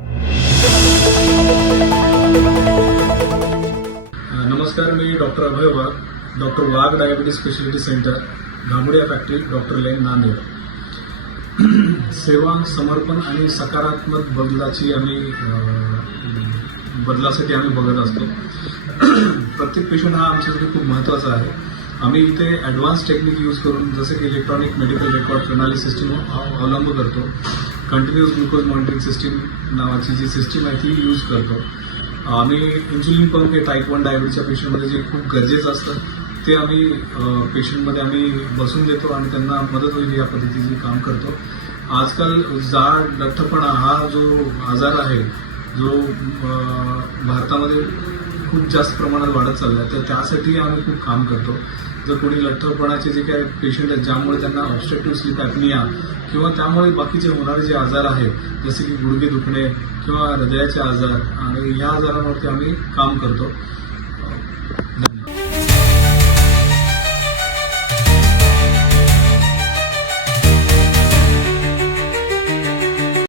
नमस्कार, मी doctor Abhay Wagh, doctor Wagh diabetes speciality centre, Ghamudiya factory, doctor lane, Nanded. सेवा, समर्पण आणि सकारात्मक बदलासाठी आम्ही बघत असतो. प्रत्येक पेशंट हा आमच्यासाठी खूप महत्त्वाचा आहे. आम्ही इथे ॲडव्हान्स टेक्निक यूज करून, जसे की इलेक्ट्रॉनिक मेडिकल रेकॉर्ड प्रणाली सिस्टीम अवलंब करतो. कंटिन्युअस ग्लुकोज मॉनिटरिंग सिस्टीम नावाची जी सिस्टीम आहे ती यूज करतो. आम्ही इन्सुलिन पंप हे टाईप 1 डायबिटीसच्या पेशंटमध्ये जे खूप गरजेचं असतं ते आम्ही पेशंटमध्ये आम्ही बसून देतो आणि त्यांना मदत होईल या पद्धतीचे काम करतो. आजकाल जाड लठ्ठपणा हा जो आजार आहे, जो भारतामध्ये खूप जास्त प्रमाणात वाढत चालला आहे, तर त्यासाठी आम्ही खूप काम करतो. जर कोणी लठ्ठपणाचे जे काही पेशंट आहेत, ज्यामुळे त्यांना ऑब्स्ट्रक्टिव्ह स्लीप ॲपनिया किंवा त्यामुळे बाकीचे होणारे जे आजार आहेत, जसे की गुडघे दुखणे किंवा हृदयाचे आजार, आणि ह्या आजारांवरती आम्ही काम करतो. धन्यवाद.